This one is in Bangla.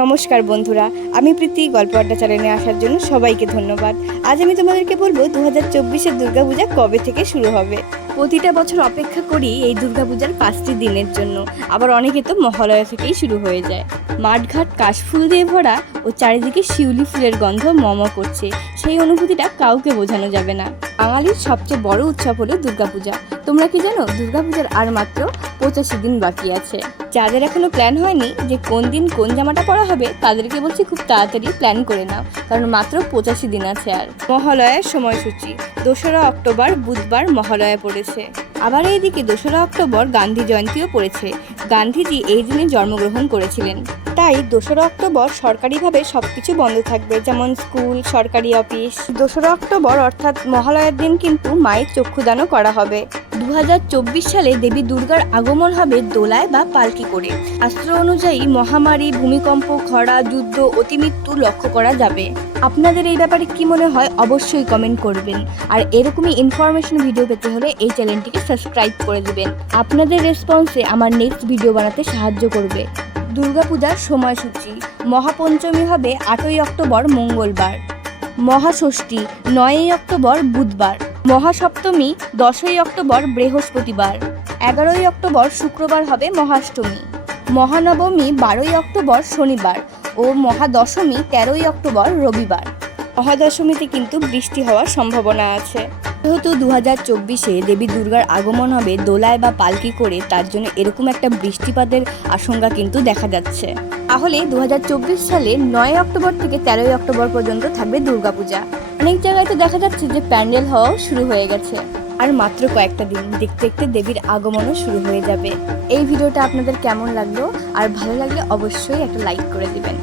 নমস্কার বন্ধুরা, আমি প্রীতি গল্প আড্ডা চ্যানেলে আসার জন্য সবাইকে ধন্যবাদ। আজ আমি তোমাদেরকে বলবো 2024-এর দুর্গাপূজা কবে থেকে শুরু হবে। প্রতিটা বছর অপেক্ষা করি এই দুর্গাপূজার 5টি দিনের জন্য, আবার অনেকে তো মহালয়া থেকেই শুরু হয়ে যায়। মাঠঘাট কাশফুল দিয়ে ভরা ও চারিদিকে শিউলি ফুলের গন্ধ মম করছে, সেই অনুভূতিটা কাউকে বোঝানো যাবে না। বাঙালির সবচেয়ে বড় উৎসব হলো দুর্গাপূজা। তোমরা কি জানো দুর্গাপূজার আর মাত্র 85 দিন বাকি আছে। যাদের এখনো প্ল্যান হয়নি যে কোন দিন কোন জামাটা পরা হবে, তাদেরকে বলছি খুব তাড়াতাড়ি প্ল্যান করে নাও, কারণ মাত্র 85 দিন আছে। আর মহালয়ার সময়সূচি: 2রা অক্টোবর বুধবার মহালয়া পড়েছে। আবার এইদিকে 2রা অক্টোবর গান্ধী জয়ন্তীও পড়েছে। গান্ধীজি এই দিনে জন্মগ্রহণ করেছিলেন, তাই 2রা অক্টোবর সরকারিভাবে সবকিছু বন্ধ থাকবে, যেমন স্কুল, সরকারি অফিস। 2রা অক্টোবর অর্থাৎ মহালয়ার দিন কিন্তু মায়ের চক্ষুদানও করা হবে। 2024 সালে দেবী দুর্গার আগমন হবে দোলায় বা পালকি করে। শাস্ত্র অনুযায়ী মহামারী, ভূমিকম্প, খরা, যুদ্ধ, অতিমৃত্যু লক্ষ্য করা যাবে। আপনাদের এই ব্যাপারে কি মনে হয় অবশ্যই কমেন্ট করবেন। আর এরকমই ইনফরমেশন ভিডিও পেতে হলে এই চ্যানেলটিকে সাবস্ক্রাইব করে দিবেন। আপনাদের রেসপন্সে আমার নেক্সট ভিডিও বানাতে সাহায্য করবে। দুর্গাপূজার সময়সূচি: মহাপঞ্চমী হবে 8ই অক্টোবর মঙ্গলবার, মহাষষ্ঠী 9ই অক্টোবর বুধবার, মহাসপ্তমী 10ই অক্টোবর বৃহস্পতিবার, 11ই অক্টোবর শুক্রবার হবে মহাষ্টমী, মহানবমী 12ই অক্টোবর শনিবার ও মহাদশমী 13ই অক্টোবর রবিবার। মহাদশমীতে কিন্তু বৃষ্টি হওয়ার সম্ভাবনা আছে। যেহেতু 2024-এ দেবী দুর্গার আগমন হবে দোলায় বা পালকি করে, তার জন্য এরকম একটা বৃষ্টিপাতের আশঙ্কা কিন্তু দেখা যাচ্ছে। তাহলে 2024 সালে 9 অক্টোবর থেকে 13ই অক্টোবর পর্যন্ত থাকবে দুর্গাপূজা। অনেক জায়গায় তো দেখা যাচ্ছে যে প্যান্ডেল হওয়াও শুরু হয়ে গেছে। আর মাত্র কয়েকটা দিন দেখতে দেখতে দেবীর আগমনও শুরু হয়ে যাবে। এই ভিডিওটা আপনাদের কেমন লাগলো? আর ভালো লাগলে অবশ্যই একটা লাইক করে দিবেন।